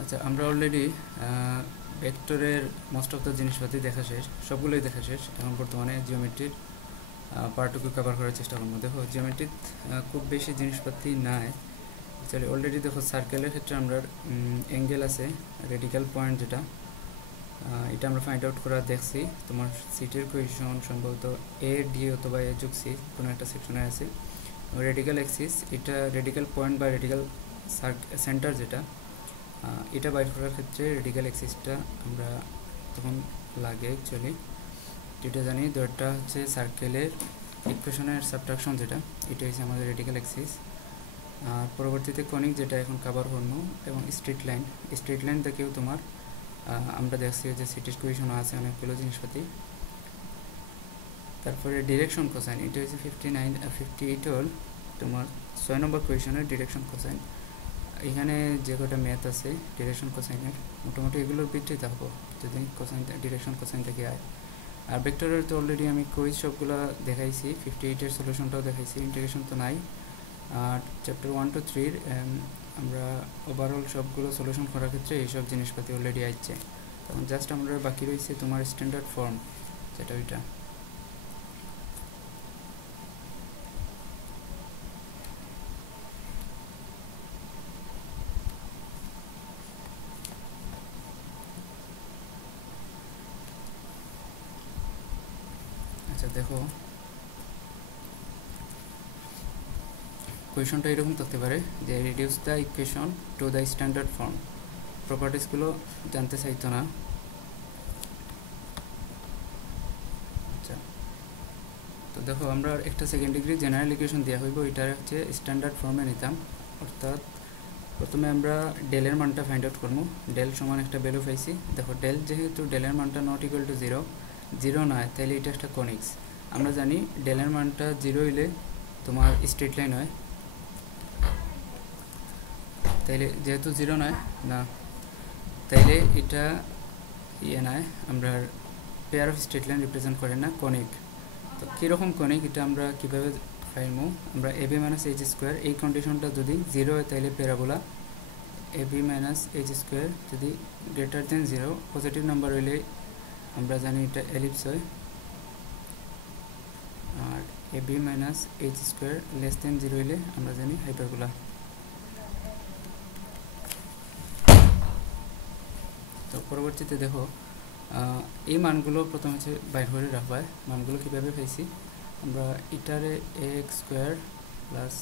আচ্ছা, আমরা অলরেডি ভেক্টরের মোস্ট অফ দ্য জিনিসপাতি দেখা শেষ, সবগুলোই দেখা শেষ। এখন বর্তমানে জিওমেট্রির পার্টটুকু কভার করার চেষ্টা করবো। দেখো জিওমেট্রির খুব বেশি জিনিসপাতি নাই অ্যাকচুয়ালি। অলরেডি দেখো সার্কেলের ক্ষেত্রে আমরা অ্যাঙ্গেল আছে, রেডিক্যাল পয়েন্ট যেটা, এটা আমরা ফাইন্ড আউট করা দেখছি। তোমার সিটের কোয়েশন সম্ভবত এ ডি অথবা এ যোগ সি কোনো একটা সেকশনে আছে। রেডিক্যাল অ্যাক্সিস, এটা রেডিক্যাল পয়েন্ট বা রেডিক্যাল সেন্টার যেটা, এটা বাইর করার ক্ষেত্রে রেডিক্যাল অ্যাক্সিসটা আমরা তখন লাগে অ্যাকচুয়ালি। এটা জানি দরটা হচ্ছে সার্কেলের ইকুয়েশনের সাবট্রাকশন যেটা, এটা হচ্ছে আমাদের রেডিক্যাল অ্যাক্সিস। আর পরবর্তীতে কনিক যেটা এখন কভার করবো, এবং স্ট্রেট লাইন থেকেও তোমার আমরা দেখছি যে সিটির কোয়েশনও আছে অনেকগুলো জিনিসপাতি। তারপরে ডিরেকশন কোসাইন, এটা হচ্ছে 58 হল তোমার 6 নম্বর কোয়েশনের ডিরেকশন কোসাইন। এখানে যে কটা ম্যাথ আছে ডিরেকশন কোসাইনের, মোটামুটি এগুলোর ভিত্তি থাকবো যদি কোসাইন ডিরেকশন কোসাইন থেকে আয়। আর ভেক্টরের তো অলরেডি আমি কুইজ সবগুলো দেখাইছি, 58-এর সলিউশনটাও দেখাইছি, ইন্টিগ্রেশন তো নাই। আর চ্যাপ্টার 1 to 3 আমরা ওভারঅল সবগুলো সলিউশন করার ক্ষেত্রে এইসব জিনিসপাতি অলরেডি আসছে। তখন জাস্ট আমরা বাকি রয়েছে তোমার স্ট্যান্ডার্ড ফর্ম যেটা ওইটা। আচ্ছা দেখো, কোয়েশনটা এরকম থাকতে পারে যে reduce the equation to the standard form. প্রপার্টিসগুলো জানতে চাইতো না। আচ্ছা, তো দেখো আমরা একটা সেকেন্ড ডিগ্রি জেনারেল ইকুয়েশন দেওয়া হইব, এটার হচ্ছে স্ট্যান্ডার্ড ফর্মে নিতাম। অর্থাৎ প্রথমে আমরা ডেলের মানটা ফাইন্ড আউট করবো। ডেল সমান একটা ভ্যালু পাইছি। দেখো ডেল যেহেতু ডেলের মানটা নট ইকুয়াল টু জিরো নয়, তাইলে এটা একটা কনিক্স। আমরা জানি ডেলের মানটা 0 হইলে তোমার স্ট্রেট লাইন হয়, তাইলে যেহেতু 0 নয় না, তাইলে এটা নয়, আমরা pair of straight line represent করে না, কনিক। তো কীরকম কনিক এটা আমরা কীভাবে পাইমু? আমরা এবি মাইনাস এইচ স্কোয়ার, এই কন্ডিশনটা যদি 0 হয় তাইলে parabola AB minus H square, যদি গ্রেটার দেন 0 পজিটিভ নাম্বার হইলে আমরা জানি এটা এলিপস হয়। আর AB minus H square less than 0 হইলে আমরা জানি হাইপারবোলা। তো পরবর্তীতে দেখো এই মানগুলো প্রথমে হচ্ছে বাইর করে রাখবা। মানগুলো কীভাবে পাইছি? আমরা এটারে x square plus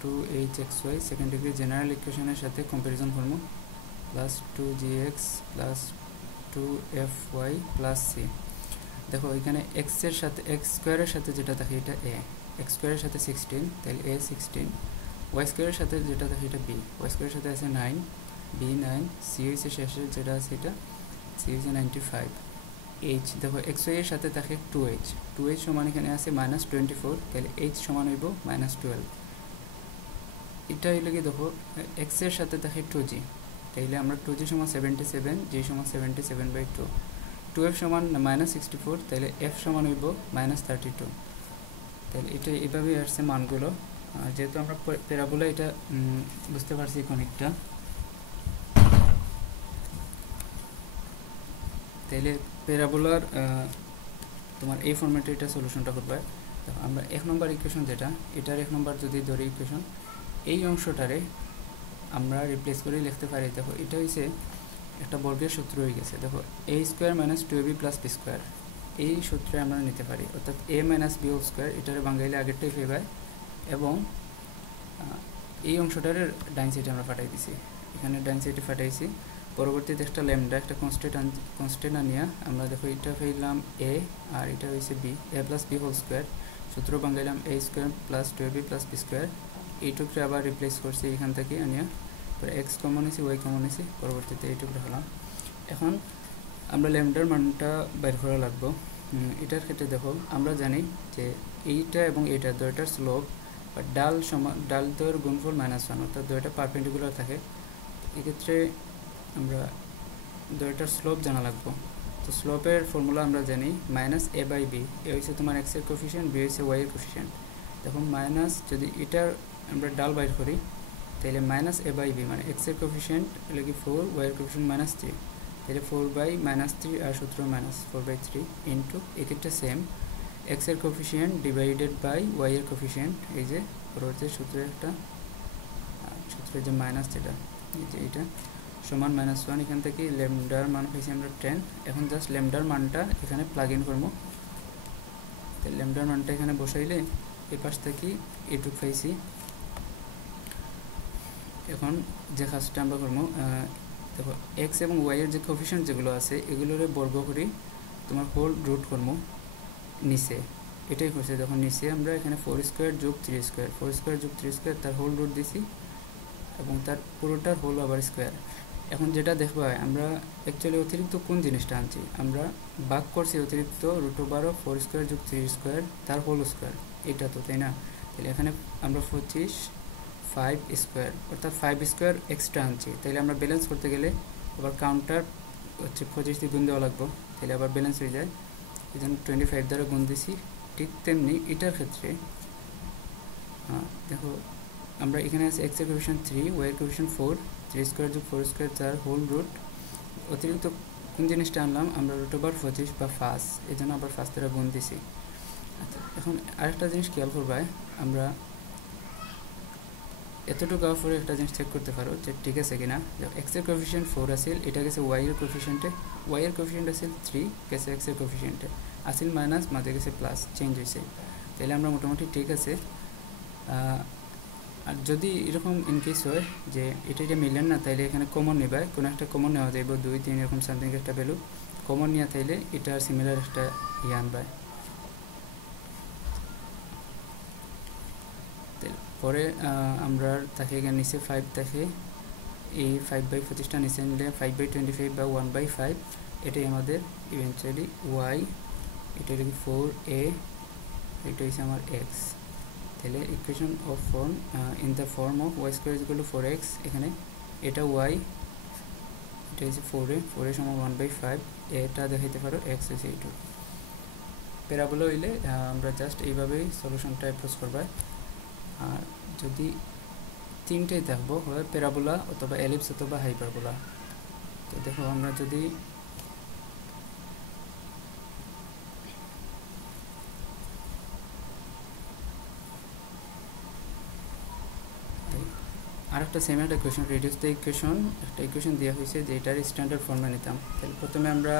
2hxy second degree general ইকুয়েশনের সাথে কম্পারিজন করবো, plus 2gx plus 2fy plus C. দেখো এখানে এক্সের সাথে এক্স স্কোয়ারের সাথে যেটা থাকে এটা এ, এক্স স্কোয়ারের সাথে 16, তাহলে এ 16। ওয়াই স্কোয়ারের সাথে যেটা থাকে এটা বি, ওয়াই স্কোয়ারের সাথে আছে 9, বি 9, সি হয়েছে শেষে যেটা আছে এটা, সি হয়েছে 95। এইচ দেখো এক্স ওয়াই এর সাথে থাকে 2h সমান এখানে আছে -24, তাহলে এইচ সমান হইব -12। এটা হইলে কি দেখো এক্স এর সাথে থাকে 2g, তাইলে আমরা 2g সমান 77, জি সমান 77/2, 2f সমান -64, তাহলে f সমান হইব -32। তাহলে এটা এইভাবে আসছে মানগুলো। যেহেতু আমরা প্যারাবোলা এটা বুঝতে পারছি কনিকটা, তাইলে প্যারাবোলার তোমার এই ফরম্যাটে এটা সলিউশনটা করবে। আমরা 1 নম্বর ইকুয়েশন যেটা, এটার 1 নম্বর যদি ধরি ইকুয়েশন, এই অংশটারে আমরা রিপ্লেস করে লিখতে পারি। দেখো এটা হচ্ছে একটা বর্গের সূত্র হয়ে গেছে। দেখো a square minus 2ab plus B square, এই সূত্রে আমরা নিতে পারি। অর্থাৎ a minus B whole square, এটারে বাঙাইলে আগেরটাই ফেবায়, এবং এই অংশটারে ডাইন সাইডে আমরা ফাটাই দিছি, এখানে ডাইন সাইডে ফাটাইছি। পরবর্তীতে একটা ল্যামডা একটা কনস্ট্যান্ট আনিয়া আমরা দেখো এটা পেলাম a, আর এটা হয়েছে b, a plus B whole square. সূত্র বাঙাইলাম a square plus 2ab plus B square, এইটুকু আবার রিপ্লেস করছি এখান থেকে আনিয়া, পরে এক্স কমন হয়েছে, ওয়াই কমন হয়েছে, পরবর্তীতে এইটুকু রাখলাম। এখন আমরা ল্যামডার মানটা বের করা লাগবো। এটার ক্ষেত্রে দেখো আমরা জানি যে এইটা এবং এইটা দুইটার স্লোপ বা ডাল সমান, ডাল দয়ের গুণফল -1, অর্থাৎ দুইটা পারপেন্ডিকুলার থাকে। এক্ষেত্রে আমরা দুইটার স্লোপ জানা লাগবো। তো স্লোপের ফর্মুলা আমরা জানি -a/b, এ হচ্ছে তোমার এক্স এর কোফিশিয়েন্ট, বি হচ্ছে ওয়াই এর কোফিশিয়েন্ট। দেখো মাইনাস, যদি এটার আমরা ডাল বাইর করি তাহলে মাইনাস এ বাই বি মানে এক্স এর কোফিশিয়েন্ট হলো কি 4, ওয়াই এর কোফিশিয়েন্ট -3, তাহলে 4/-3 আর সূত্র -4/3 ইন্টু এক্ষেত্রে সেম এক্স এর কোফিশিয়েন্ট ডিভাইডেড বাই ওয়াই এর কোফিশিয়েন্ট, এই যে পরবর্তী সূত্রে একটা সূত্রের যে মাইনাস যেটা এই যে এটা সমান -1, এখান থেকে ল্যামডার মান পাইছি আমরা 10। এখন জাস্ট ল্যামডার মানটা এখানে প্লাগ ইন করবো, তো ল্যামডার মানটা এখানে বসাইলে এই পাশ থেকে এটুক পাইছি। এখন যে কাজটা আমরা করবো, দেখো এক্স এবং ওয়াই এর যে কোফিশিয়েন্ট যেগুলো আছে এগুলোর বর্গ করি তোমার হোল রুট করবো নিচে, এটাই করছে। যখন নিচে আমরা এখানে 4² যোগ 3², 4² যোগ 3² তার হোল রুট দিছি এবং তার পুরোটার হোল আবার স্কোয়ার। এখন যেটা দেখবো আমরা অ্যাকচুয়ালি অতিরিক্ত কোন জিনিসটা আনছি, আমরা ভাগ করছি অতিরিক্ত √4² যোগ 3² তার হোল স্কোয়ার, এটা তো তাই না? তাহলে এখানে আমরা 25 অর্থাৎ 5² এক্সট্রা আনছি, তাহলে আমরা ব্যালেন্স করতে গেলে আবার কাউন্টার হচ্ছে 25 দিয়ে গুণ দেওয়া লাগবো, তাহলে আবার ব্যালেন্স হয়ে যায়, এই জন্য 25 দ্বারা গুণ দিছি। ঠিক তেমনি এটার ক্ষেত্রে দেখো আমরা এখানে আছে এক্স এর কোফিশিয়েন্ট 3, ওয়াই এর কোফিশিয়েন্ট 4, 3² যোগ 4² তার হোল রুট, অতিরিক্ত কোন জিনিসটা আনলাম আমরা √25 বা 5, এই জন্য আবার 5 দ্বারা গুণ দিছি। আচ্ছা, এখন আরেকটা জিনিস খেয়াল করবা, আমরা এতটুকু পরে একটা জিনিস চেক করতে পারো যে ঠিক আছে কিনা। এক্স এর কোফিশিয়েন্ট 4 আসিল, এটা গেছে ওয়াই এর কোফিশিয়েন্টে, ওয়াই এর কোফিশিয়েন্ট আসিল 3, গেছে এক্স এর কোফিশিয়েন্টে, আসিল মাইনাস মাঝে গেছে প্লাস, চেঞ্জ হয়েছে, তাহলে আমরা মোটামুটি ঠিক আছে। আর যদি এরকম ইনকেস হয় যে এটা মিলেন না, তাইলে এখানে কমন নেবা, কোনো একটা কমন নেওয়া যাইব, 2, 3 এরকম সামথিং একটা ভ্যালু কমন নিয়ে, তাইলে এটা সিমিলার একটা আনবা। পরে আমরা তাকে এখানে নিচে 5 থাকে, এই 5/25টা নিচে নিলে 5/25 বা 1/5, এটাই আমাদের ইভেন্চুয়ালি ওয়াই, এটা হলো 4a, এটা হচ্ছে আমার এক্স। তাহলে equation of form in the form of y² = 4x, এখানে এটা y, এটা হচ্ছে 4a সমান 1/5, এটা দেখাইতে পারো x হচ্ছে এইটু। প্যারাবোলা হইলে আমরা জাস্ট এইভাবেই সলিউশনটা অ্যাপ্রোচ করবা। আর যদি তিনটেই থাকবো, হয় প্যারাবোলা অথবা এলিপস অথবা হাইপারবোলা। তো দেখো আমরা যদি আরেকটা সেম একটা ইকুয়েশন, রিডিউস দ্য ইকুয়েশন, একটা ইকুয়েশন দেওয়া হয়েছে যে এটার স্ট্যান্ডার্ড ফর্মে নিতাম। তাহলে প্রথমে আমরা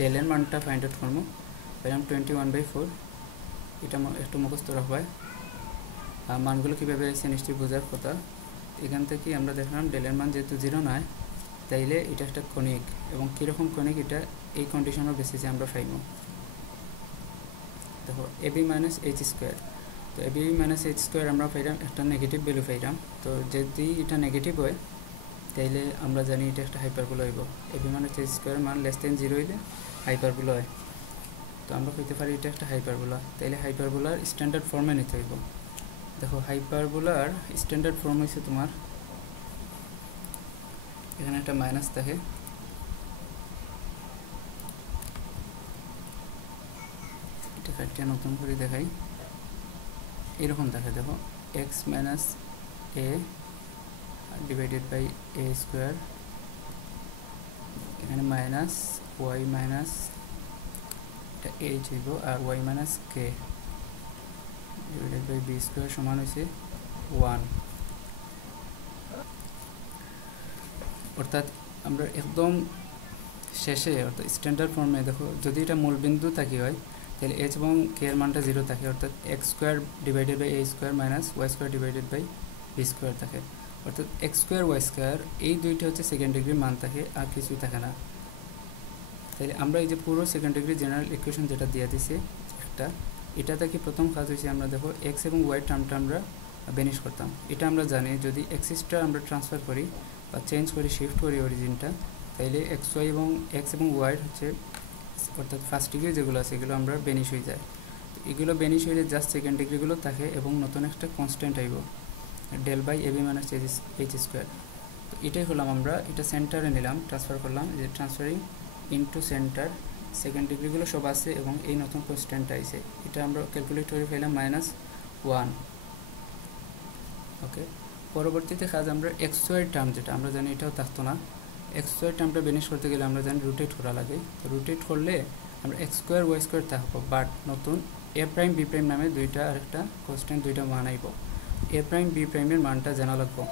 ডেলের মানটা ফাইন্ড আউট করবো, পেলাম 21/4, এটা একটু মুখস্থ রাখবা। মানগুলো কীভাবে আসছে নিশ্চয়ই বোঝার কথা। এখান থেকে আমরা দেখলাম ডেলের মান যেহেতু 0 নয়, তাইলে এটা একটা কনিক, এবং কীরকম কনিক এটা এই কন্ডিশনের বেসিসে আমরা পাইব। দেখো ab - h², তো ab - h² আমরা পাইলাম একটা নেগেটিভ ভ্যালু পাইলাম। তো যদি এটা নেগেটিভ হয় তাইলে আমরা জানি এটা একটা হাইপারবোলা হইব, ab - h² মান <0 হইলে হাইপারবোলা হয়। তো আমরা কইতে পারি এটা একটা হাইপারবোলা, তাইলে হাইপারবোলার স্ট্যান্ডার্ড ফর্মে নিতে হইব। দেখো হাইপারবোলার স্ট্যান্ডার্ড ফর্ম হচ্ছে তোমার এখানে একটা মাইনাস থাকে, এটা কাটিয়ে নতুন করে দেখাই, এরকম থাকে। দেখো x - a divided by a², এখানে মাইনাস y মাইনাস এটা h হইব, আর y - k divided by b² সমান হয়েছে 1। অর্থাৎ আমরা একদম শেষে অর্থাৎ স্ট্যান্ডার্ড ফর্মে দেখো যদি এটা মূলবিন্দু থাকি হয় তাহলে h এবং k এর মানটা 0 থাকে, অর্থাৎ x² divided by a² minus y² divided by b² থাকে, অর্থাৎ x² y² এই দুইটা হচ্ছে সেকেন্ড ডিগ্রির মান থাকে, আর কিছুই থাকে না। তাহলে আমরা এই যে পুরো সেকেন্ড ডিগ্রি জেনারেল ইকুয়েশন যেটা দিয়ে দিছে একটা, এটা থেকে প্রথম কাজ হয়েছে আমরা দেখো x এবং y টার্মটা আমরা বেনিশ করতাম। এটা আমরা জানি যদি এক্সিসটা আমরা ট্রান্সফার করি বা চেঞ্জ করি, শিফট করি অরিজিনটা, তাইলে x এবং y হচ্ছে অর্থাৎ ফার্স্ট ডিগ্রি যেগুলো আছে এগুলো আমরা বেনিশ হয়ে যায়। এগুলো বেনিশ হইলে জাস্ট সেকেন্ড ডিগ্রিগুলো থাকে এবং নতুন একটা কনস্ট্যান্ট আইব del বাই ab - h²। তো এটাই হলাম আমরা এটা সেন্টারে নিলাম, ট্রান্সফার করলাম, যে ট্রান্সফারিং ইনটু সেন্টার, সেকেন্ড ডিগ্রিগুলো সব আছে এবং এই নতুন কনস্ট্যান্ট আইছে, এটা আমরা ক্যালকুলেট করে ফেলাম -1। ওকে, পরবর্তীতে কাজ আমরা এক্স ওয়াই টার্ম যেটা আমরা জানি এটাও থাকতো না, এক্স ওয়াই টার্মটা বেনিশ করতে গেলে আমরা জানি রোটেট করা লাগে। তো রোটেট করলে আমরা এক্স স্কোয়ার ওয়াই স্কোয়ার থাকবো, বাট নতুন এ প্রাইম বি প্রাইম নামে দুইটা আরেকটা কনস্ট্যান্ট দুইটা মান আইব। এ প্রাইম বি প্রাইমের মানটা জানা লাগবো।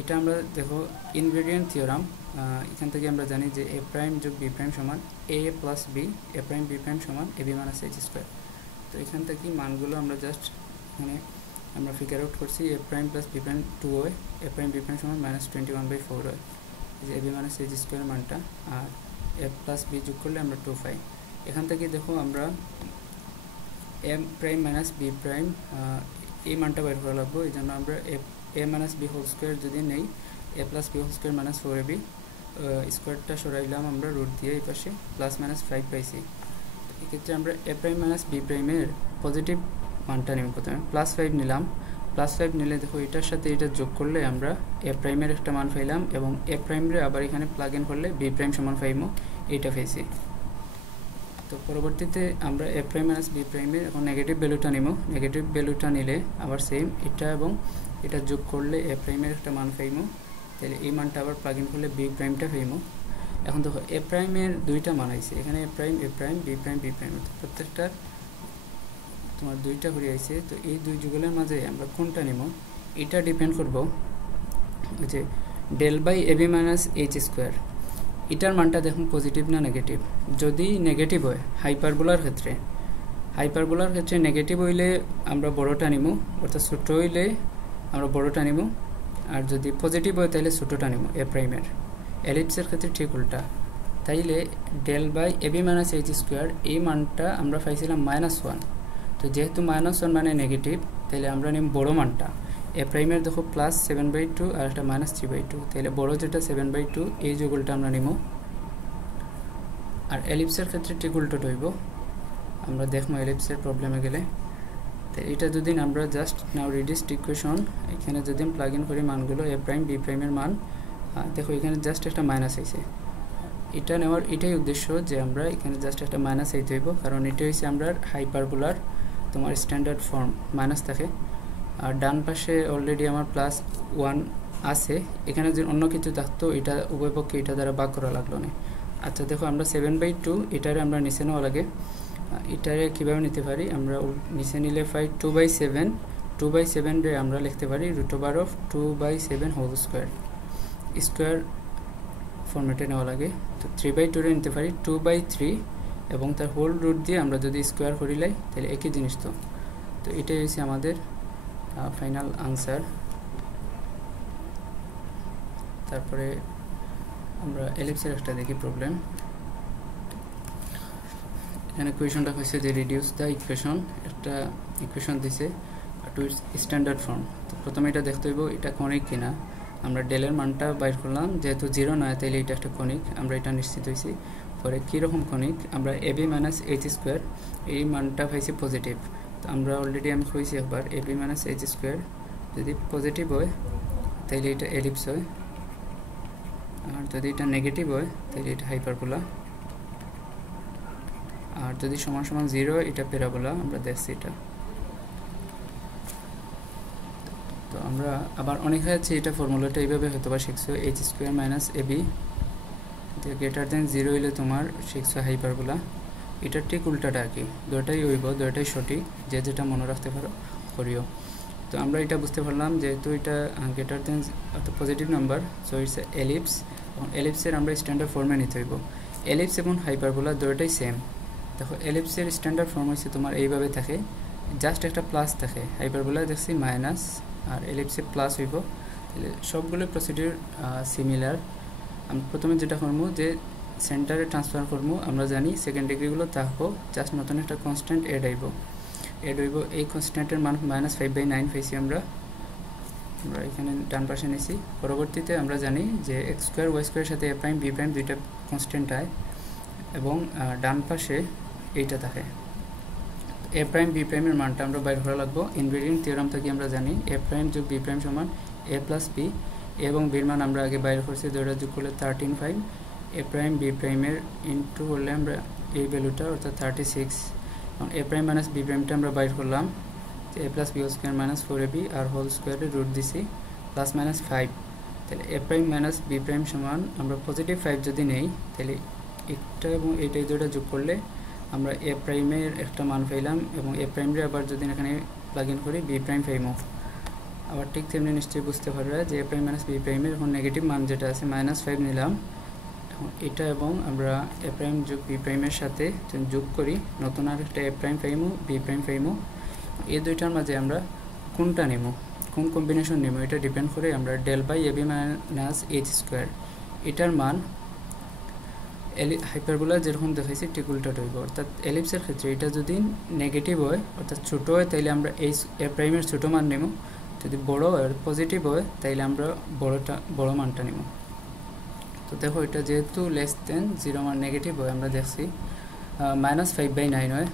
এটা আমরা দেখো ইনগ্রেডিয়েন্ট থিওরাম, এখান থেকে আমরা জানি যে এ প্রাইম যোগ বি প্রাইম সমান এ প্লাস বি, এ প্রাইম বি প্রাইম সমান এ বি মাইনাস এইচ স্কোয়ার। তো এখান থেকে মানগুলো আমরা জাস্ট এখানে আমরা ফিগার আউট করছি, এ প্রাইম প্লাস বি প্রাইম 2 হয়, এ প্রাইম বি প্রাইম সমান -21/4 হয়, যে এ বি মাইনাস এইচ স্কোয়ার মানটা, আর এ প্লাস বি যোগ করলে আমরা 2 পাই। এখান থেকে দেখো আমরা A prime minus B prime এই মানটা বের করা লাগবো। এই জন্য আমরা A minus B whole square যদি নেই, A plus B whole square minus 4ab স্কোয়ারটা সরাইলাম আমরা রুট দিয়ে, এই পাশে প্লাস মাইনাস 5 পাইছি। এক্ষেত্রে আমরা এ প্রাইম মাইনাস বি প্রাইমের পজিটিভ মানটা নিব। প্রথমে +5 নিলাম, +5 নিলে দেখো এটার সাথে এটা যোগ করলে আমরা এ প্রাইমের একটা মান পাইলাম, এবং এ প্রাইমরে আবার এখানে প্লাগ ইন করলে বি প্রাইম সমান পাইমো, এইটা পাইছি। তো পরবর্তীতে আমরা এ প্রাইম মাইনাস বি প্রাইমের এখন নেগেটিভ ভ্যালুটা নিব। নেগেটিভ ভ্যালুটা নিলে আবার সেম এটা এবং এটা যোগ করলে এ প্রাইমের একটা মান পাইমো, তাহলে এই মানটা আবার প্লাগ ইন করলে বি প্রাইমটা পাইমো। এখন দেখো এ প্রাইমের দুইটা মান আইছে, এখানে A prime B prime B prime, প্রত্যেকটার তোমার দুইটা করে আইছে। তো এই দুই যুগলের মাঝে আমরা কোনটা নিব এটা ডিপেন্ড করব যে del by A B minus H square, এটার মানটা দেখুন পজিটিভ না নেগেটিভ। যদি নেগেটিভ হয় হাইপারবোলার ক্ষেত্রে নেগেটিভ হইলে আমরা বড়টা নিব, অর্থাৎ ছোটো হইলে আমরা বড়টা নিব, আর যদি পজিটিভ হয় তাহলে ছোটোটা নিব এ প্রাইমের। এলিপসের ক্ষেত্রে ঠিক উল্টা, তাইলে del by A B minus H square এই মানটা আমরা পাইছিলাম -1। তো যেহেতু -1 মানে নেগেটিভ, তাহলে আমরা নিব বড় মানটা। এ প্রাইমের দেখো +7/2 আর একটা -3/2, তাহলে বড় যেটা 7/2 এই যুগলটা আমরা নিব। আর এলিপসের ক্ষেত্রে ঠিক উল্টোটা হইব, আমরা দেখবো এলিপসের প্রবলেমে গেলে। তো এটা যদি আমরা জাস্ট নাও রিডিউসড ইকুয়েশন এখানে যদি প্লাগ ইন করি মানগুলো, এ প্রাইম বি প্রাইমের মান, দেখো এখানে জাস্ট একটা মাইনাস আইছে। এটা নেওয়ার এটাই উদ্দেশ্য যে আমরা এখানে জাস্ট একটা মাইনাস আইতে হইব, কারণ এটা হচ্ছে আমরা হাইপারবোলার তোমার স্ট্যান্ডার্ড ফর্ম মাইনাস থাকে। আর ডান পাশে অলরেডি আমার +1 আছে, এখানে যদি অন্য কিছু থাকতো এটা উভয় পক্ষে এটা দ্বারা ভাগ করা লাগলো না। আচ্ছা দেখো আমরা 7/2 এটারে আমরা নিচে নেওয়া লাগে, এটারে কীভাবে নিতে পারি, আমরা নিচে নিলে পাই 2/7, 2/7 রে আমরা লিখতে পারি √2/7 হোল স্কোয়ার ফরম্যাটে নেওয়া লাগে। তো 3/2 রে নিতে পারি 2/3, এবং তার হোল রুট দিয়ে আমরা যদি স্কোয়ার করিলাই তাহলে একই জিনিস। তো এটাই হচ্ছে আমাদের ফাইনাল আনসার। তারপরে আমরা এলিপসের একটা দেখি প্রবলেম। এখানে কোয়েশনটা হয়েছে যে রিডিউস দ্য ইকুয়েশন, একটা ইকুয়েশন দিছে টু ইটস স্ট্যান্ডার্ড ফর্ম। তো প্রথমে এটা দেখতে হইব এটা কনিক কিনা। আমরা ডেলের মানটা বাইর করলাম, যেহেতু 0 নয় তাইলে এটা একটা কনিক, আমরা এটা নিশ্চিত হয়েছি। পরে কীরকম কনিক, আমরা এ বি মাইনাস এইচ স্কোয়ার এই মানটা পাইছি পজিটিভ। তো আমরা অলরেডি আমি কইছি একবার এ বি মাইনাস এইচ স্কোয়ার যদি পজিটিভ হয় তাইলে এটা এলিপস হয়, আর যদি এটা নেগেটিভ হয় তাহলে এটা হাইপারবোলা, আর যদি সমান সমান 0 এটা প্যারাবোলা। আমরা দেখছি এটা। তো আমরা আবার অনেক হয়েছে এটা ফর্মুলাটা এইভাবে হয়তো বা শিখছো, H square minus A B greater than 0 হইলে তোমার শিখছো হাইপারবোলা। এটার ঠিক উল্টাটা আর কি, দুটাই হইব, দুটাই সঠিক, যে যেটা মনে রাখতে পারো করিও। তো আমরা এটা বুঝতে পারলাম যেহেতু এটা গ্রেটার দেন অর্থাৎ positive number, so it's ellipse. এবং এলিপসের আমরা স্ট্যান্ডার্ড ফর্মে নিতে হইব। এলিপস এবং হাইপারবোলা দুটাই সেম। দেখো এলিপসের স্ট্যান্ডার্ড ফর্ম হচ্ছে তোমার এইভাবে থাকে, জাস্ট একটা প্লাস থাকে। হাইপারবোলা দেখছি মাইনাস, আর এলিপসে প্লাস হইব। তাহলে সবগুলো প্রসিডিউর সিমিলার। আমরা প্রথমে যেটা করবো যে সেন্টারে ট্রান্সফার করবো, আমরা জানি সেকেন্ড ডিগ্রিগুলো থাকবো, জাস্ট নতুন একটা কনস্ট্যান্ট এড হইব। এই কনস্ট্যান্টের মান -5/9 পাইছি আমরা এখানে ডান পাশে নিয়েছি। পরবর্তীতে আমরা জানি যে এক্স স্কোয়ার ওয়াই স্কোয়ারের সাথে এ প্রাইম বি প্রাইম দুইটা কনস্ট্যান্ট হয়, এবং ডান পাশে এইটা থাকে। এ প্রাইম বি প্রাইমের মানটা আমরা বাইর করা লাগবো। ইনগ্রেডিয়েন্ট থিওরাম থেকে আমরা জানি এ প্রাইম যোগ বি প্রাইম সমান এ প্লাস বি, এবং বির মান আমরা আগে বাইর করছি, দুইটা যোগ করলে 13/5। এ প্রাইম বি প্রাইমের ইন্টু করলে আমরা এই ভ্যালুটা অর্থাৎ 36। এবং এ প্রাইম মাইনাস বি প্রাইমটা আমরা বাইর করলাম যে A plus B whole square minus 4ab, আর হোল স্কোয়ারে রুট দিছি প্লাস মাইনাস 5, তাহলে A prime minus B prime সমান আমরা পজিটিভ 5 যদি নেই তাহলে এটা এবং এইটাই দুটো যোগ করলে আমরা এ প্রাইমের একটা মান পাইলাম, এবং এ প্রাইমরে আবার যদি এখানে প্লাগ ইন করি বি প্রাইম পাইমো। আবার ঠিক তেমনি নিশ্চয়ই বুঝতে পারবে যে এ প্রাইম মাইনাস বি প্রাইমের এখন নেগেটিভ মান যেটা আছে -5 নিলাম, এখন এটা এবং আমরা এ প্রাইম যোগ বি প্রাইমের সাথে যোগ করি নতুন আর একটা এ প্রাইম পাইমো বি প্রাইম পাইমো। এই দুইটার মাঝে আমরা কোনটা নেব, কোন কম্বিনেশন নেব, এটা ডিপেন্ড করে আমরা del by A B minus H square এটার মান হাইপারবোলা যেরকম দেখাইছি ঠিক উল্টাটা হইব। অর্থাৎ এলিপসের ক্ষেত্রে এটা যদি নেগেটিভ হয় অর্থাৎ ছোটো হয় তাইলে আমরা এই এ প্রাইমের ছোটো মান নেব, যদি বড় হয় পজিটিভ হয় তাইলে আমরা বড় মানটা নেব। তো দেখো এটা যেহেতু লেস দেন 0 মান নেগেটিভ হয় আমরা দেখছি -5/9 হয়,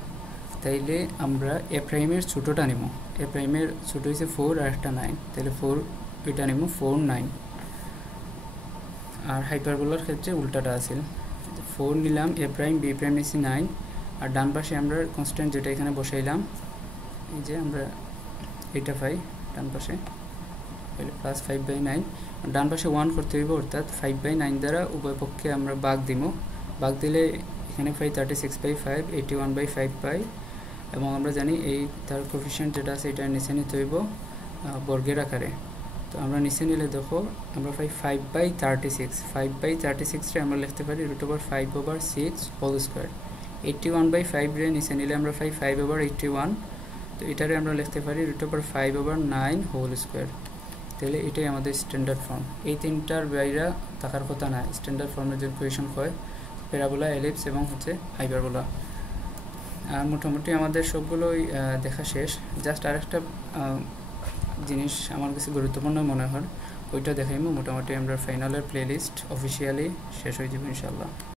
তাইলে আমরা এ প্রাইমের ছোটোটা নেব। এ প্রাইমের ছোটো হয়েছে 4 আর একটা 9, তাহলে 4 এটা নেব 4, 9। আর হাইপারবোলার ক্ষেত্রে উল্টাটা আছে, 4 নিলাম এ প্রাইম বি প্রাইম নিচ্ছি 9, আর ডান পাশে আমরা কনস্ট্যান্ট যেটা এখানে বসাইলাম এই যে আমরা এটা পাই ডান পাশে প্লাস 5/9, ডান পাশে 1 করতে হইব, অর্থাৎ 5/9 দ্বারা উভয় পক্ষে আমরা ভাগ দিব। ভাগ দিলে এখানে পাই 36/5, 81/5 পাই, এবং আমরা জানি এই তার কোফিশিয়েন্ট যেটা আছে এটা নিচে নিতে হইব বর্গের আকারে। তো আমরা নিচে নিলে দেখো আমরা পাই 5/36, 5/36রে আমরা লিখতে পারি √5/6 হোল স্কোয়ার। 81/5 রে নিচে নিলে আমরা পাই 5/81, তো এটারে আমরা লিখতে পারি √5/9 হোল স্কোয়ার। তাহলে এটাই আমাদের স্ট্যান্ডার্ড ফর্ম। এই তিনটার বাইরে থাকার কথা না, স্ট্যান্ডার্ড ফর্মের যে ইকুয়েশন হয় প্যারাবোলা, এলিপস এবং হচ্ছে হাইপারবোলা। আর মোটামুটি আমাদের সবগুলোই দেখা শেষ। জাস্ট আরেকটা জিনিস আমার কাছে গুরুত্বপূর্ণ মনে হয়, ওইটা দেখাইমো। মোটামুটি আমরা ফাইনালের প্লেলিস্ট অফিসিয়ালি শেষ হয়ে যাবে ইনশাল্লাহ।